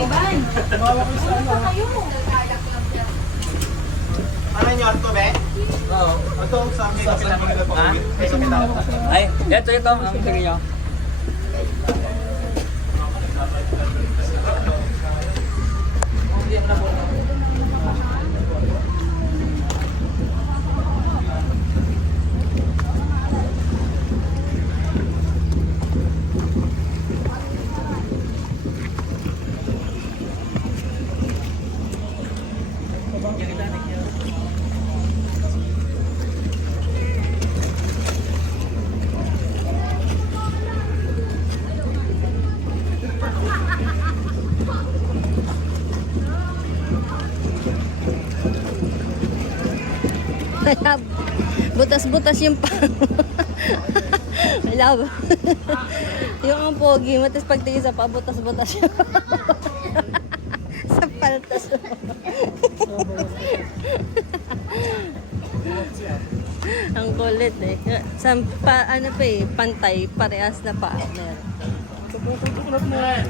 Ivan. Tumawa ko sa ano. Kayo. Ano nyo, Arto, be? Oo. Ito, sa amin, kapitan mo nila po. Ay, ito. Ang sige nyo. Butas-butas yung pang. Love. Yung ang pogi mo, tapos pagtingin sa pa, butas-butas yung sa paltas mo. Ang kulit eh. Sa pa, ano pa eh, pantay, parehas na pa. Meron. Tutuklap mo nga.